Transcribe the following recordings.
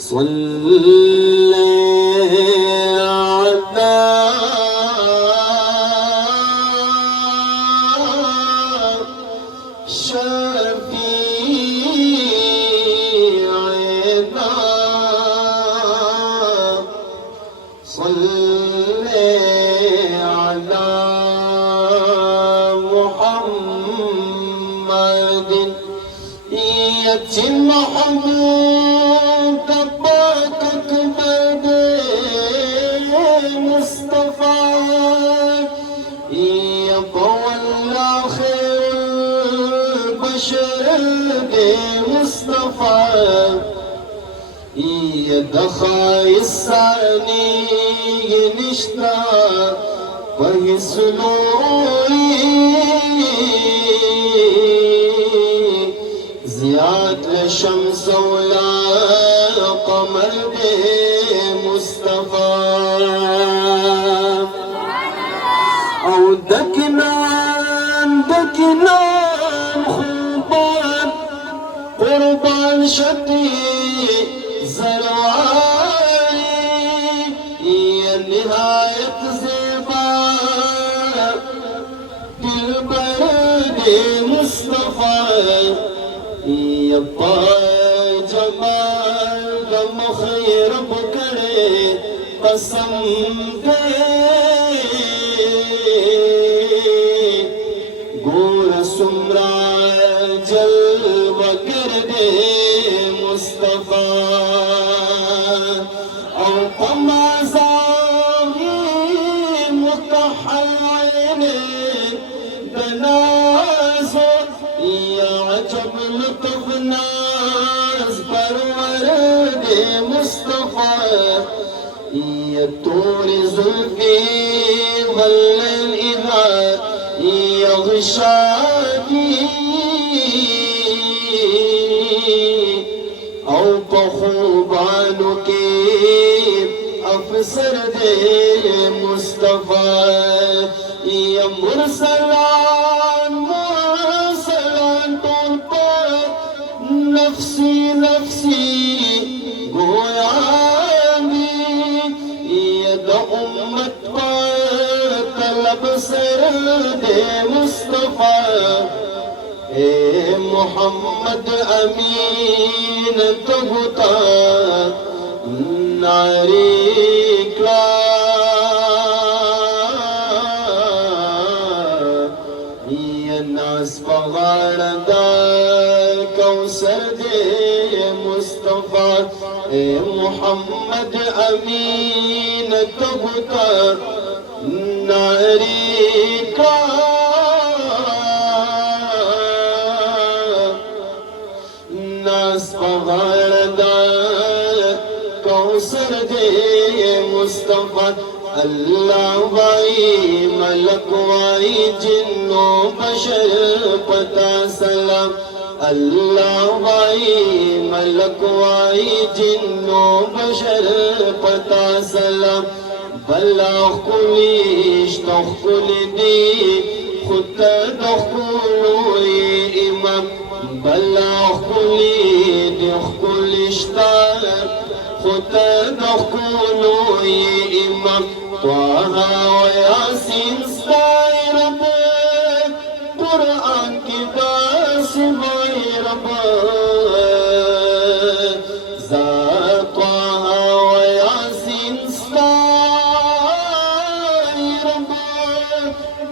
صلي على شفيعنا صلي على محمد يتم حمود طبقك بدي مصطفى يبوى الآخر البشر بمصطفى يدخل الثاني نشتا ويسلوي زياد الشمس ولا قمر بمصطفى أو دكنان خوبان قربان شتي زرعي هي نهاية زيبا بالبرد مصطفى يبقى جمال غم خير بكري قسم دے گور سمرا جلوہ کر دے مصطفیٰ او پمازاغی مکحل عین بنازو یا عجب لطف ناز پرورد مصطفیٰ یا طول زلفی ظل اذا يغشاني او بخوبانك افسر دے مصطفیٰ یا مرسلان طول پر نفسی گویا یا دا امت پر طلب سر دے مصطفیٰ اے محمد امین تغتا ناری کلا یا ناس پغار دا کوثر دے مصطفیٰ اے محمد امین تغتا ناری کا ناس پغار دا کوثر دے مصطفیٰ اللہ وائی ملک وائی جن و بشر پتا سلام اللہ وائی ملک وائی جن و بشر پتا سلام بلا خلیش تخل دی خود دخلوی امام بلا خلید خلشتار خود دخلوی امام طه و یاسین ستای رب قرآن کی باس بای رب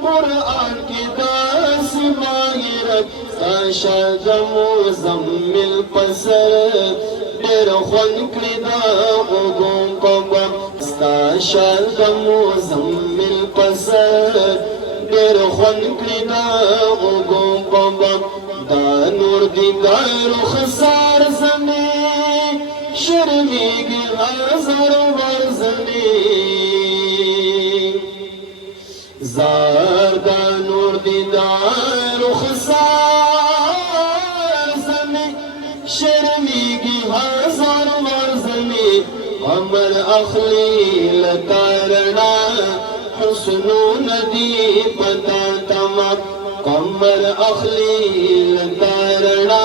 قرآن کی داس ماہرت ساشد مزمل پسر دیر خون کلیدا اگون قبم ساشد مزمل پسر دیر خون کلیدا اگون قبم دا نور دیدار خسار زمین شرمیگی ہزار ورزمین زادا نور دیدار خسار زمین شرمیگی ہزار ورزمی امر اخلی لتارنا حسن ندی پتا تمام قمر اخلی لتارنا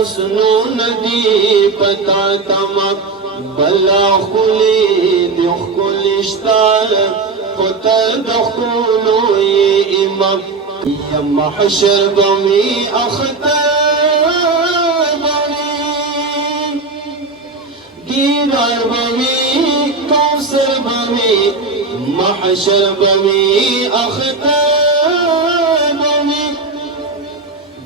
حسنون دی پتا تما بلا خلی دی خلشتا خطا دخولوی امام یا محشر بمی اختر بمی دیدار بمی کوثر بمی محشر بمی اختر بمی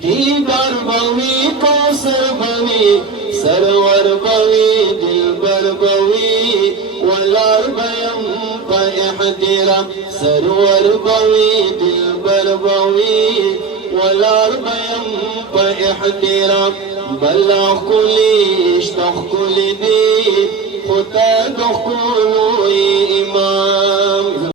دیدار بمی کوثر بمی سرور بمی دلبر بمی ولار بیم پا احترام سرور بمی دلبر بمی ولار بیم پا احترام بلا کلیش تخکل دی خطا دخولوی امام